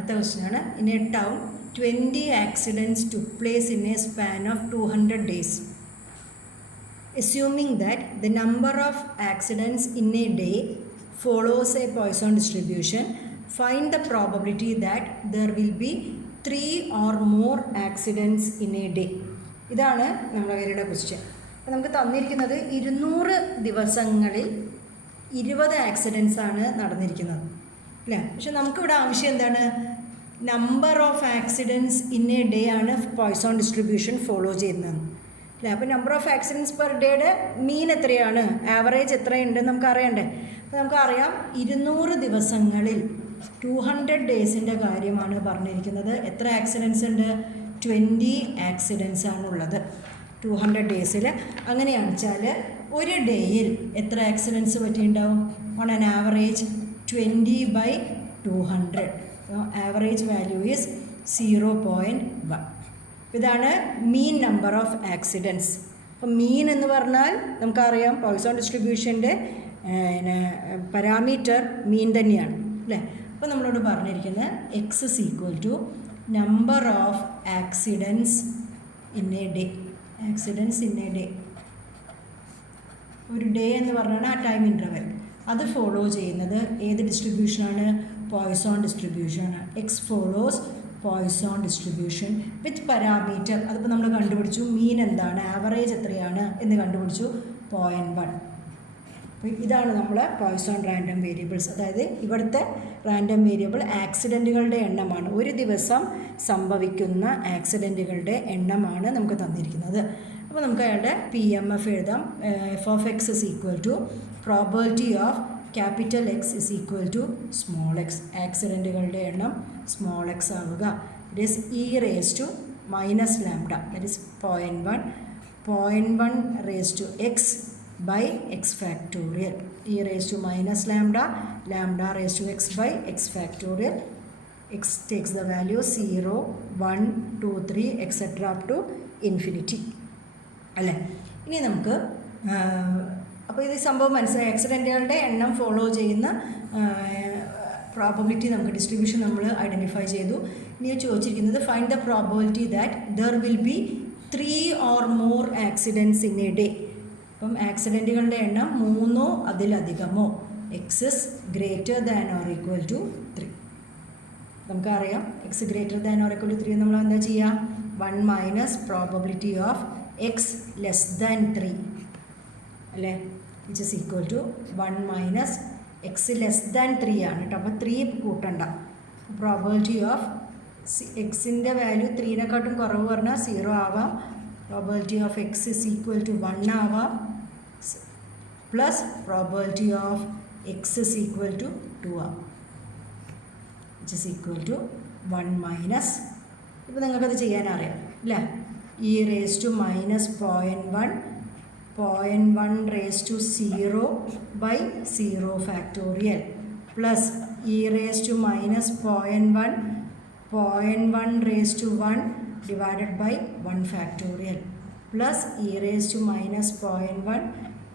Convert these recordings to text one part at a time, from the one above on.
അടുത്ത ക്വസ്റ്റ്യനാണ്. In A town 20 accidents took place in a span of 200 days. Assuming that the number of accidents in a day follows a Poisson distribution, find the probability that there will be 3 or more accidents in a day. ഇതാണ് നമ്മുടെ അവരുടെ question. അപ്പോൾ നമുക്ക് തന്നിരിക്കുന്നത് 200 ദിവസങ്ങളിൽ 20 accidents ആണ് നടന്നിരിക്കുന്നത് അല്ലേ. പക്ഷെ നമുക്കിവിടെ ആവശ്യം എന്താണ്? Number of accidents in a day ആണ് പോയ്സോൺ ഡിസ്ട്രിബ്യൂഷൻ ഫോളോ ചെയ്യുന്നത് അല്ലേ. അപ്പോൾ നമ്പർ ഓഫ് ആക്സിഡൻസ് പെർ ഡേയുടെ മീൻ എത്രയാണ്, ആവറേജ് എത്രയുണ്ട് നമുക്ക് അറിയണ്ടേ. അപ്പോൾ നമുക്കറിയാം 200 ദിവസങ്ങളിൽ 200 ഡേയ്സിൻ്റെ കാര്യമാണ് പറഞ്ഞിരിക്കുന്നത്. എത്ര ആക്സിഡൻസ് ഉണ്ട്? 20 ആക്സിഡൻസ് ആണുള്ളത് 200 ഡേയ്സിൽ. അങ്ങനെയാണെന്ന് വെച്ചാൽ ഒരു ഡേയിൽ എത്ര ആക്സിഡൻസ് പറ്റിയിട്ടുണ്ടാവും? On an average 20/200. Average value is 0.1. ഇതാണ് മീൻ നമ്പർ ഓഫ് ആക്സിഡൻസ്. അപ്പം മീൻ എന്ന് പറഞ്ഞാൽ നമുക്കറിയാം പോയ്സോൺ ഡിസ്ട്രിബ്യൂഷൻ്റെ പാരാമീറ്റർ മീൻ തന്നെയാണ് അല്ലേ. അപ്പോൾ നമ്മളോട് പറഞ്ഞിരിക്കുന്നത് x is equal to number of accidents in a day. Accidents in a day, ഒരു ഡേ എന്ന് പറഞ്ഞാൽ ആ ടൈം ഇൻ്റർവെൽ, അത് ഫോളോ ചെയ്യുന്നത് ഏത് ഡിസ്ട്രിബ്യൂഷനാണ്? പോയ്സോൺ ഡിസ്ട്രിബ്യൂഷനാണ്. X follows Poisson distribution with parameter. അതിപ്പോൾ നമ്മൾ കണ്ടുപിടിച്ചു മീൻ എന്താണ്, ആവറേജ് എത്രയാണ് എന്ന് കണ്ടുപിടിച്ചു, 0.1. അപ്പോൾ ഇതാണ് നമ്മൾ പോയ്സോൺ റാൻഡം വേരിയബിൾസ്. അതായത് ഇവിടുത്തെ റാൻഡം വേരിയബിൾ ആക്സിഡൻറ്റുകളുടെ എണ്ണമാണ്. ഒരു ദിവസം സംഭവിക്കുന്ന ആക്സിഡൻറ്റുകളുടെ എണ്ണമാണ് നമുക്ക് തന്നിരിക്കുന്നത്. അപ്പോൾ നമുക്ക് അയാളുടെ PMF എഴുതാം. f of x is equal to probability of capital X is equal to small x. ആക്സിഡൻറ്റുകളുടെ എണ്ണം സ്മോൾ എക്സ് ആവുക. It is e raised to minus lambda, that is 0.1. 0.1 raised to x by x factorial. e raised to minus lambda, lambda raised to x by x factorial. x takes the value 0, 1, 2, 3 etc. up to infinity അല്ലേ. ഇനി നമുക്ക് അപ്പോൾ ഇത് സംഭവം മനസ്സിലായി. ആക്സിഡൻറ്റുകളുടെ എണ്ണം follow ചെയ്യുന്ന probability നമുക്ക് ഡിസ്ട്രിബ്യൂഷൻ നമ്മൾ ഐഡൻറ്റിഫൈ ചെയ്തു. ഇനി ചോദിച്ചിരിക്കുന്നത് find the probability that there will be 3 or more accidents in a day. അപ്പം ആക്സിഡൻറ്റുകളുടെ എണ്ണം 3 അതിലധികമോ, x is greater than or equal to 3. നമുക്കറിയാം x greater than or equal to 3 നമ്മൾ എന്താ ചെയ്യുക? 1 minus probability of x less than 3 അല്ലേ, which is equal to 1 minus x less than 3 ആണ് കേട്ടോ. അപ്പോൾ 3 കൂട്ടണ്ട. പ്രോബബിലിറ്റി ഓഫ് എക്സിൻ്റെ വാല്യൂ 3നെക്കാട്ടും കുറവ് പറഞ്ഞാൽ 0 ആവാം. Probability of x is equal to 1 ആവാം. Plus probability of x is equal to 2 ആവാം, which is equal to 1 minus, ഇപ്പോൾ നിങ്ങൾക്കത് ചെയ്യാനറിയാം അല്ലേ, e raised to minus 0.1, 0.1 raised to 0 by 0 factorial, plus e raised to minus 0.1, 0.1 raised to 1 divided by 1 factorial, plus e raised to minus 0.1,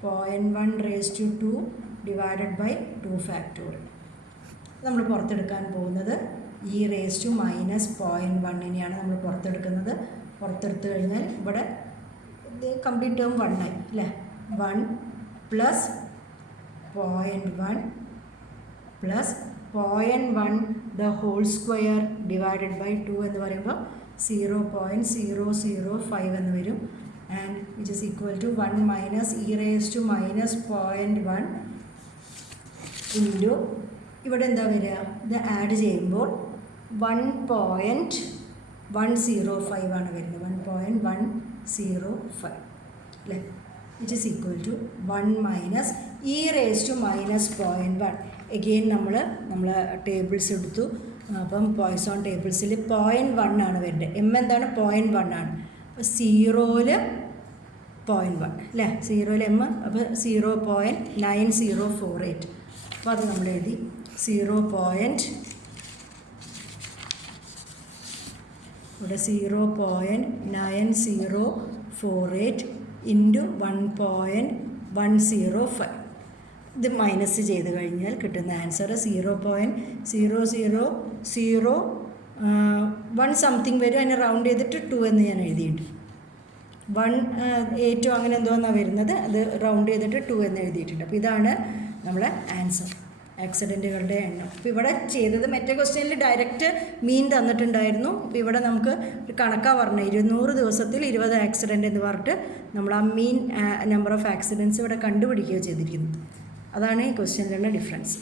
0.1 raised to 2 divided by 2 factorial. നമ്മൾ പുറത്തെടുക്കാൻ പോകുന്നത് e raised to minus 0.1നെയാണ് നമ്മൾ പുറത്തെടുക്കുന്നത്. പുറത്തെടുത്ത് കഴിഞ്ഞാൽ ഇവിടെ complete term 1 ആയി അല്ലേ. 1 plus 0.1 plus 0.1 the whole square divided by 2 എന്ന് പറയുമ്പോൾ 0.005 എന്ന് വരും. And which is equal to 1 minus e raised to minus 0.1 into ഇവിടെ എന്താ വരിക? ഇത് ആഡ് ചെയ്യുമ്പോൾ 1.105 ആണ് വരുന്നത്. 1.105 അല്ലേ, which is equal to 1 minus e raised to minus 0.1. Again നമ്മൾ ടേബിൾസ് എടുത്തു. അപ്പം പോയ്സോൺ ടേബിൾസിൽ 0.1 ആണ് വരുന്നത്. എം എന്താണ്? 0.1 ആണ്. അപ്പോൾ 0ൽ 0.1 അല്ലേ, 0ൽ എം, അപ്പോൾ 0.9048. അപ്പോൾ അത് നമ്മൾ എഴുതി 0.9048 ഇൻറ്റു 1.105. ഇത് മൈനസ് ചെയ്ത് കഴിഞ്ഞാൽ കിട്ടുന്ന ആൻസർ 0.0001 സംതിങ് വരും. അതിനെ റൗണ്ട് ചെയ്തിട്ട് 2 എന്ന് ഞാൻ എഴുതിയിട്ടുണ്ട്. 1 അങ്ങനെ എന്തോന്നാണ് വരുന്നത്, അത് റൗണ്ട് ചെയ്തിട്ട് 2 എന്ന് എഴുതിയിട്ടുണ്ട്. അപ്പോൾ ഇതാണ് നമ്മളെ ആൻസർ, ആക്സിഡൻറ്റുകളുടെ എണ്ണം. അപ്പോൾ ഇവിടെ ചെയ്തത് മറ്റേ ക്വസ്റ്റ്യനിൽ ഡയറക്റ്റ് മീൻ തന്നിട്ടുണ്ടായിരുന്നു. അപ്പോൾ ഇവിടെ നമുക്ക് ഒരു കണക്കാണ് പറഞ്ഞത്, 200 ദിവസത്തിൽ 20 ആക്സിഡൻറ്റ് എന്ന് പറഞ്ഞിട്ട് നമ്മൾ ആ മീൻ നമ്പർ ഓഫ് ആക്സിഡൻറ്റ്സ് ഇവിടെ കണ്ടുപിടിക്കുകയോ ചെയ്തിരിക്കുന്നത്. അതാണ് ഈ ക്വസ്റ്റ്യനിലുള്ള ഡിഫറൻസ്.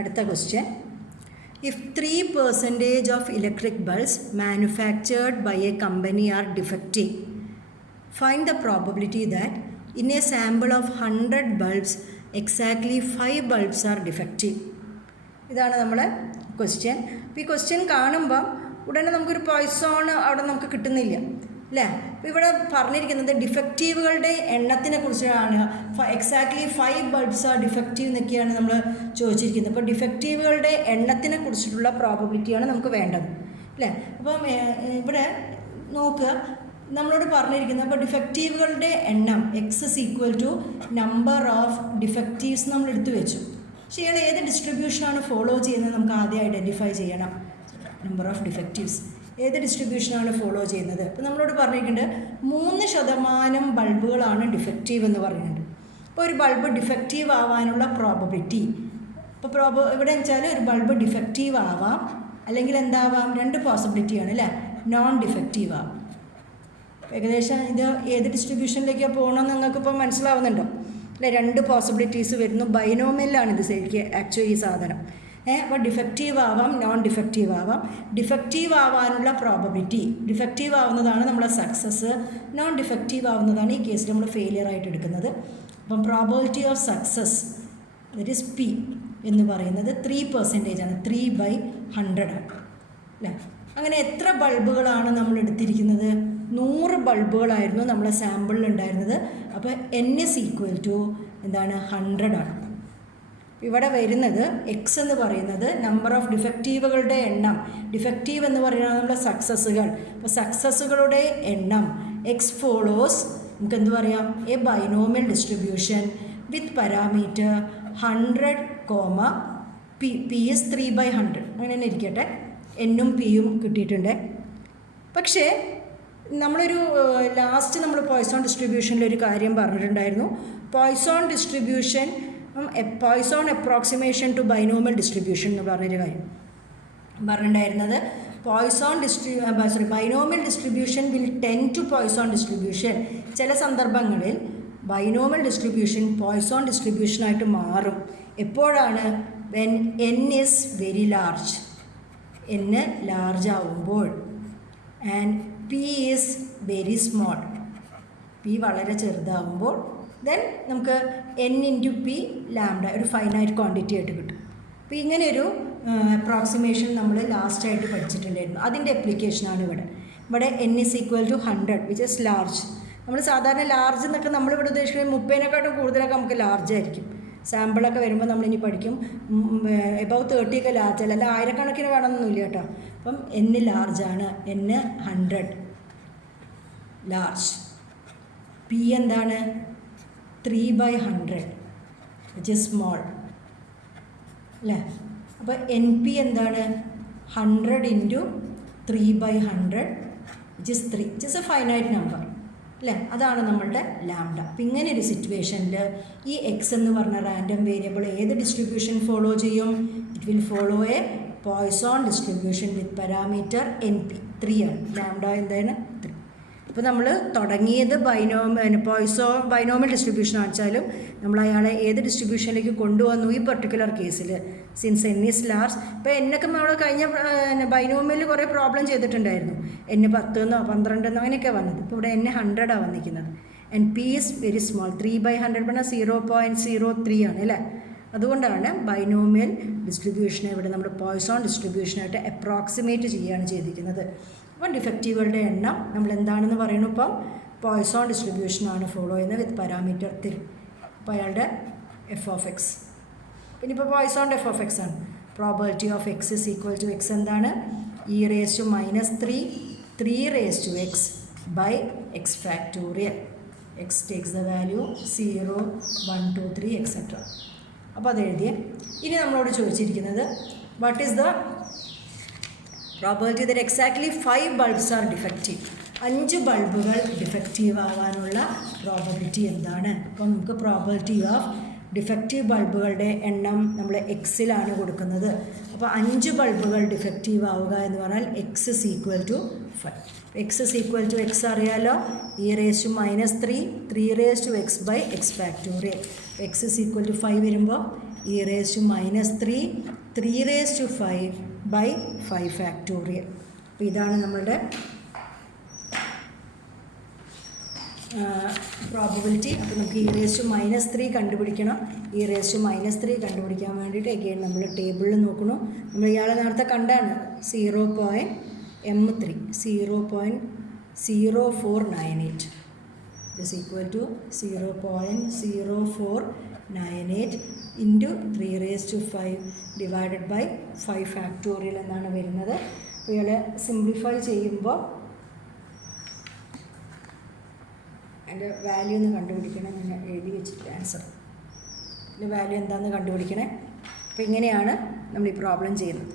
അടുത്ത question, if 3% of electric bulbs manufactured by a company are defective, find the probability that in a sample of 100 bulbs exactly 5 bulbs are defective. ഇതാണ് നമ്മളെ ക്വസ്റ്റ്യൻ. അപ്പോൾ ഈ ക്വസ്റ്റ്യൻ കാണുമ്പം ഉടനെ നമുക്കൊരു പോയ്സോൺ അവിടെ നമുക്ക് കിട്ടുന്നില്ല അല്ലേ. അപ്പോൾ ഇവിടെ പറഞ്ഞിരിക്കുന്നത് ഡിഫക്റ്റീവുകളുടെ എണ്ണത്തിനെ കുറിച്ചാണ്. എക്സാക്ട്ലി 5 ബൾബ്സ് ആർ ഡിഫക്റ്റീവ് എന്നൊക്കെയാണ് നമ്മൾ ചോദിച്ചിരിക്കുന്നത്. അപ്പോൾ ഡിഫക്റ്റീവുകളുടെ എണ്ണത്തിനെ കുറിച്ചിട്ടുള്ള പ്രോബബിലിറ്റിയാണ് നമുക്ക് വേണ്ടത് അല്ലേ. അപ്പം ഇവിടെ നോക്കുക, നമ്മളോട് പറഞ്ഞിരിക്കുന്നത് അപ്പോൾ ഡിഫക്റ്റീവുകളുടെ എണ്ണം x is equal to number of defectives നമ്മൾ എടുത്തു വെച്ചു. പക്ഷേ ഇയാൾ ഏത് ഡിസ്ട്രിബ്യൂഷനാണ് ഫോളോ ചെയ്യുന്നത് നമുക്ക് ആദ്യം ഐഡൻറ്റിഫൈ ചെയ്യണം. നമ്പർ ഓഫ് ഡിഫക്റ്റീവ്സ് ഏത് ഡിസ്ട്രിബ്യൂഷനാണ് ഫോളോ ചെയ്യുന്നത്. അപ്പോൾ നമ്മളോട് പറഞ്ഞിരിക്കുന്നത് 3% ബൾബുകളാണ് ഡിഫക്റ്റീവ് എന്ന് പറയുന്നുണ്ട്. അപ്പോൾ ഒരു ബൾബ് ഡിഫക്റ്റീവ് ആവാനുള്ള പ്രോബബിലിറ്റി, ഇപ്പോൾ ഇവിടെ വെച്ചാൽ ഒരു ബൾബ് ഡിഫക്റ്റീവ് ആവാം, അല്ലെങ്കിൽ എന്താവാം, 2 പോസിബിലിറ്റിയാണ് അല്ലേ. നോൺ ഡിഫക്റ്റീവ് ആവാം. ഏകദേശം ഇത് ഏത് ഡിസ്ട്രിബ്യൂഷനിലേക്കാണ് പോകണമെന്ന് നിങ്ങൾക്കിപ്പോൾ മനസ്സിലാവുന്നുണ്ടോ അല്ലേ. 2 പോസിബിലിറ്റീസ് വരുന്നു. ബൈനോമിയലാണ് ഇത് ശരിക്കും ആക്ച്വലി ഈ സാധനം. അപ്പോൾ ഡിഫക്റ്റീവ് ആവാം, നോൺ ഡിഫക്റ്റീവ് ആവാം. ഡിഫക്റ്റീവ് ആവാനുള്ള പ്രോബബിലിറ്റി, ഡിഫക്റ്റീവ് ആവുന്നതാണ് നമ്മളെ സക്സസ്, നോൺ ഡിഫക്റ്റീവ് ആവുന്നതാണ് ഈ കേസിൽ നമ്മൾ ഫെയിലിയർ ആയിട്ട് എടുക്കുന്നത്. അപ്പം probability of success that is P എന്ന് പറയുന്നത് 3% ആണ്, 3/100 ആണ് അല്ലേ. അങ്ങനെ എത്ര ബൾബുകളാണ് നമ്മൾ എടുത്തിരിക്കുന്നത്? 100 ബൾബുകളായിരുന്നു നമ്മളെ സാമ്പിളിൽ ഉണ്ടായിരുന്നത്. അപ്പോൾ n is equal to എന്താണ്, 100 ആണ്. ഇവിടെ വരുന്നത് എക്സ് എന്ന് പറയുന്നത് നമ്പർ ഓഫ് ഡിഫക്റ്റീവുകളുടെ എണ്ണം. ഡിഫക്റ്റീവ് എന്ന് പറയുന്നത് നമ്മുടെ സക്സസ്സുകൾ. അപ്പോൾ സക്സസ്സുകളുടെ എണ്ണം എക്സ് ഫോളോസ് നമുക്ക് എന്ത് പറയാം, A binomial distribution with parameter 100, P is 3/100. അങ്ങനെ തന്നെ ഇരിക്കട്ടെ, എന്നും പിയും കിട്ടിയിട്ടുണ്ട്. പക്ഷേ നമ്മളൊരു ലാസ്റ്റ് നമ്മൾ പോയ്സോൺ ഡിസ്ട്രിബ്യൂഷനിലൊരു കാര്യം പറഞ്ഞിട്ടുണ്ടായിരുന്നു. Poisson distribution, Poisson approximation to binomial distribution എന്ന് പറഞ്ഞൊരു കാര്യം പറഞ്ഞിട്ടുണ്ടായിരുന്നത്. Binomial distribution will tend to Poisson distribution. ചില സന്ദർഭങ്ങളിൽ ബൈനോമിയൽ ഡിസ്ട്രിബ്യൂഷൻ പോയ്സോൺ ഡിസ്ട്രിബ്യൂഷനായിട്ട് മാറും. എപ്പോഴാണ്? When n is very large, n large ആവുമ്പോൾ, and p is very small, p വളരെ ചെറുതാവുമ്പോൾ, ദെൻ നമുക്ക് n ഇൻറ്റു പി ലാംഡ ഒരു ഫൈനൈറ്റ് ക്വാണ്ടിറ്റി ആയിട്ട് കിട്ടും. അപ്പോൾ ഇങ്ങനെയൊരു അപ്രോക്സിമേഷൻ നമ്മൾ ലാസ്റ്റായിട്ട് പഠിച്ചിട്ടുണ്ടായിരുന്നു. അതിൻ്റെ അപ്ലിക്കേഷനാണ് ഇവിടെ. n is equal to 100 which is large. നമ്മൾ സാധാരണ ലാർജ് എന്നൊക്കെ നമ്മളിവിടെ ഉദ്ദേശിക്കുന്നത് 30-നെക്കാട്ടും കൂടുതലൊക്കെ നമുക്ക് ലാർജ് ആയിരിക്കും. സാമ്പിളൊക്കെ വരുമ്പോൾ നമ്മളിനി പഠിക്കും എബവ് 30 ഒക്കെ ലാർജ് അല്ല, 1000കണക്കിന് വേണമെന്നൊന്നുമില്ല കേട്ടോ. അപ്പം n ലാർജാണ്, n 100 ലാർജ്. പി എന്താണ്? 3/100 വിച്ച് ഇസ് സ്മോൾ അല്ലേ. അപ്പോൾ എൻ പി എന്താണ്? 100 into 3/100 which is 3, which is A finite number അല്ലേ. അതാണ് നമ്മളുടെ ലാംഡ. അപ്പം ഇങ്ങനെ ഒരു സിറ്റുവേഷനിൽ ഈ എക്സ് എന്ന് പറഞ്ഞ റാൻഡം വേരിയബിൾ ഏത് ഡിസ്ട്രിബ്യൂഷൻ ഫോളോ ചെയ്യും? It will follow A Poisson distribution with parameter N P 3 ആണ്. ലാംഡ എന്താണ്? 3. ഇപ്പോൾ നമ്മൾ തുടങ്ങിയത് ബൈനോമിയൽ ഡിസ്ട്രിബ്യൂഷൻ ആണെച്ചാലും നമ്മൾ അയാളെ ഏത് ഡിസ്ട്രിബ്യൂഷനിലേക്ക് കൊണ്ടുവന്നു ഈ പെർട്ടിക്കുലർ കേസിൽ, സിൻസ് n ഈസ് ലാർജ്. ഇപ്പോൾ എന്നൊക്കെ നമ്മൾ കഴിഞ്ഞ ബൈനോമിയലിൽ കുറേ പ്രോബ്ലം ചെയ്തിട്ടുണ്ടായിരുന്നു. n 10 12 അങ്ങനെയൊക്കെ വന്നത്. ഇപ്പോൾ ഇവിടെ n 100 വന്നിരിക്കുന്നത്. And P is very small, 3/100 പറഞ്ഞാൽ 0.03 ആണ് അല്ലേ. അതുകൊണ്ടാണ് ബൈനോമിയൽ ഡിസ്ട്രിബ്യൂഷനെ ഇവിടെ നമ്മൾ പോയ്സോൺ ഡിസ്ട്രിബ്യൂഷനായിട്ട് അപ്രോക്സിമേറ്റ് ചെയ്യുകയാണ് ചെയ്തിരിക്കുന്നത്. അപ്പം ഡിഫക്റ്റീവുകളുടെ എണ്ണം നമ്മൾ എന്താണെന്ന് പറയുന്നു, ഇപ്പം പോയ്സോൺ ഡിസ്ട്രിബ്യൂഷനാണ് ഫോളോ ചെയ്യുന്നത് വിത്ത് പാരാമീറ്റർ 3. അപ്പോൾ അയാളുടെ f(x). ഇനിയിപ്പോൾ പോയ്സോൺ എഫ് ഓഫ് എക്സ് ആണ്. Probability of x is equal to x എന്താണ്? E raise to -3 3 raise to x by x factorial. X takes the value 0 1 2 3 etcetera. അപ്പോൾ അത് എഴുതിയേ. ഇനി നമ്മളോട് ചോദിച്ചിരിക്കുന്നത് what is the probability that exactly 5 bulbs are defective. 5 ബൾബുകൾ defective ആവാനുള്ള probability എന്താണ്? അപ്പോൾ നമുക്ക് പ്രോബബിലിറ്റി ഓഫ് ഡിഫക്റ്റീവ് ബൾബുകളുടെ എണ്ണം നമ്മൾ എക്സിലാണ് കൊടുക്കുന്നത്. അപ്പോൾ 5 ബൾബുകൾ ഡിഫക്റ്റീവ് ആവുക എന്ന് പറഞ്ഞാൽ x is equal to 5. X is equal to x അറിയാലോ, e raise to -3 3 raise to x by x factorial. X is equal to 5 വരുമ്പോൾ e raise to -3 3 raise to 5 by 5 factorial. അപ്പോൾ ഇതാണ് നമ്മളുടെ പ്രോബബിലിറ്റി. അപ്പോൾ നമുക്ക് ഇ റേസ് ടു -3 കണ്ടുപിടിക്കണം. E raise to -3 കണ്ടുപിടിക്കാൻ വേണ്ടിയിട്ട് എഗെയിൻ നമ്മൾ ടേബിളിൽ നോക്കണം. നമ്മൾ ഇയാളെ നേരത്തെ കണ്ടാണ് 0.M3 0.0498 is equal to 0.0498 into 3 raised to 5 divided by 5 factorial എന്നാണ് വരുന്നത്. അപ്പോൾ ഇയാളെ സിംപ്ലിഫൈ ചെയ്യുമ്പോൾ അതിൻ്റെ വാല്യൂ ഒന്ന് കണ്ടുപിടിക്കണം. ഞാൻ എഴുതി വെച്ചിട്ട് ആൻസർ ഇതിൻ്റെ വാല്യൂ എന്താണെന്ന് കണ്ടുപിടിക്കണേ. അപ്പോൾ ഇങ്ങനെയാണ് നമ്മൾ ഈ പ്രോബ്ലം ചെയ്യുന്നത്.